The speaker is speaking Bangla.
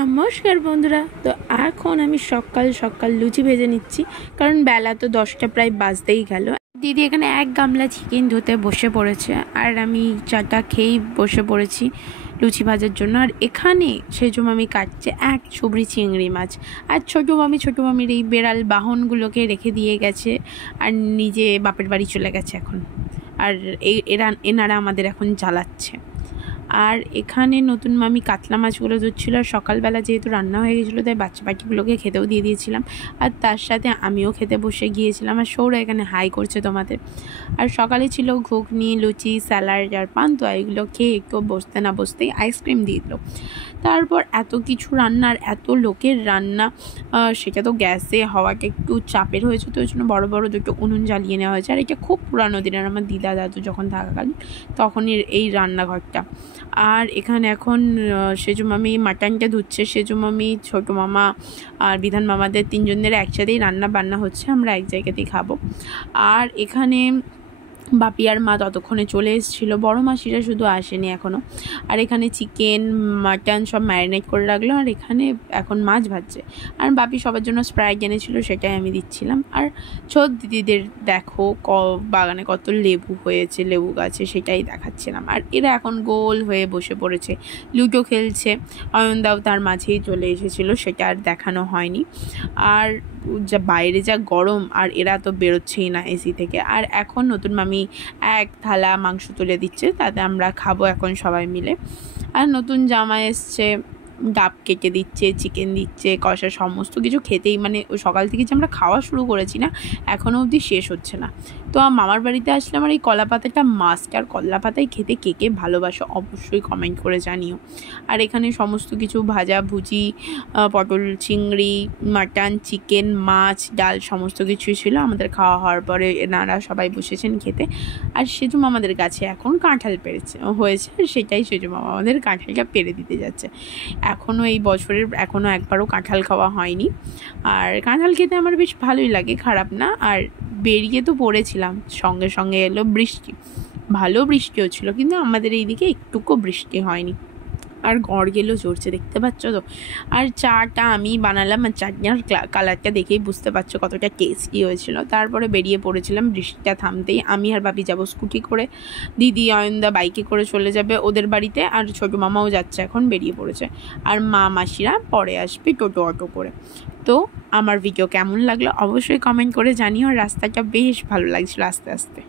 নমস্কার বন্ধুরা। তো এখন আমি সকাল সকাল লুচি ভেজে নিচ্ছি, কারণ বেলা তো 10টা প্রায় বাজতেই গেল। দিদি এখানে এক গামলা চিকেন ধুতে বসে পড়েছে, আর আমি চাটা খেয়েই বসে পড়েছি লুচি ভাজার জন্য। আর এখানে সেজো মামি কাটছে এক ছুবড়ি চিংড়ি মাছ, আর ছোটো মামির এই বেড়াল বাহনগুলোকে রেখে দিয়ে গেছে আর নিজে বাপের বাড়ি চলে গেছে এখন। আর এনারা আমাদের এখন জ্বালাচ্ছে। আর এখানে নতুন মামি কাতলা মাছগুলো ধুচ্ছিল, আর সকালবেলা যেহেতু রান্না হয়ে গেছিলো তাই বাচ্চা পাখিগুলোকে খেতেও দিয়ে দিয়েছিলাম, আর তার সাথে আমিও খেতে বসে গিয়েছিলাম। আর সৌরা এখানে হাই করছে তোমাদের। আর সকালে ছিল ঘুগনি, লুচি, স্যালাড আর পান্তুয়া। এগুলো খেয়ে একটু বসতে না বসতেই আইসক্রিম দিয়ে দিল। তারপর এত কিছু রান্নার, এত লোকের রান্না, সেটা তো গ্যাসে হওয়াটা একটু চাপের হয়েছে, তো ওই জন্য বড়ো বড়ো দুটো উনুন জ্বালিয়ে নেওয়া হয়েছে। আর এটা খুব পুরানো দিনের, আমার দিদা দাদু যখন থাকাকালীন তখনই এই রান্নাঘরটা। আর এখানে এখন সেজো মামি মাটনটা ধুচ্ছে। সেজো মামি, ছোটো মামা আর বিধান মামাদের তিনজনের একসাথেই রান্না বান্না হচ্ছে, আমরা এক জায়গাতেই খাবো। আর এখানে বাপি আর মা ততক্ষণে চলে এসেছিলো, বড়ো মাসিরা শুধু আসেনি এখনও। আর এখানে চিকেন মাটন সব ম্যারিনেট করে রাখলো, আর এখানে এখন মাছ ভাজছে। আর বাপি সবার জন্য স্প্রাইট এনেছিলো, সেটাই আমি দিচ্ছিলাম। আর ছোট দিদিদের দেখো বাগানে কত লেবু হয়েছে, লেবু গাছে, সেটাই দেখাচ্ছিলাম। আর এরা এখন গোল হয়ে বসে পড়েছে, লুডো খেলছে। অয়নদাও তার মাঝেই চলে এসেছিলো, সেটা আর দেখানো হয়নি। আর যা বাইরে যা গরম, আর এরা তো বেরোচ্ছেই না এসি থেকে। আর এখন নতুন মামি এক থালা মাংস তুলে দিচ্ছে, তাতে আমরা খাবো এখন সবাই মিলে। আর নতুন জামাই এসছে, ডাব কেটে দিচ্ছে, চিকেন দিচ্ছে, কষা, সমস্ত কিছু খেতেই মানে সকাল থেকে যে আমরা খাওয়া শুরু করেছি না, এখনও অবধি শেষ হচ্ছে না। তো মামার বাড়িতে আসলে আমার এই কলা পাতাটা মাস্ট, আর কলা পাতায় খেতে কে কে ভালোবাসো অবশ্যই কমেন্ট করে জানিও। আর এখানে সমস্ত কিছু ভাজা ভুজি, পটল, চিংড়ি, মাটন, চিকেন, মাছ, ডাল সমস্ত কিছুই ছিল। আমাদের খাওয়া হওয়ার পরে এনারা সবাই বসেছেন খেতে। আর সেজো মামাদের গাছে এখন কাঁঠাল হয়েছে, আর সেটাই সেজো মামা আমাদের কাঁঠালটা পেরে দিতে যাচ্ছে। এখনও এই বছরের এখনও একবারও কাঁঠাল খাওয়া হয়নি। আর কাঁঠাল খেতে আমার বেশ ভালোই লাগে, খারাপ না। আর বেরিয়ে তো পড়েছিলাম, সঙ্গে সঙ্গে এলো বৃষ্টি, ভালো বৃষ্টিও ছিল, কিন্তু আমাদের এইদিকে একটুকু বৃষ্টি হয়নি। আর গড়গেলও চড়ছে, দেখতে পাচ্ছ তো। আর চাটা আমি বানালাম, আর চাটনির কালারটা দেখেই বুঝতে পারছো কতটা টেস্টি হয়েছিল। তারপরে বেরিয়ে পড়েছিলাম বৃষ্টিটা থামতেই। আমি আর বাপি যাবো স্কুটি করে, দিদি অয়নদা বাইকে করে চলে যাবে ওদের বাড়িতে, আর ছোটো মামাও যাচ্ছে, এখন বেরিয়ে পড়েছে। আর মা মাসিরা পরে আসবে টোটো অটো করে। তো আমার ভিডিও কেমন লাগলো অবশ্যই কমেন্ট করে জানিও। রাস্তাটা বেশ ভালো লাগছিলো আস্তে আস্তে।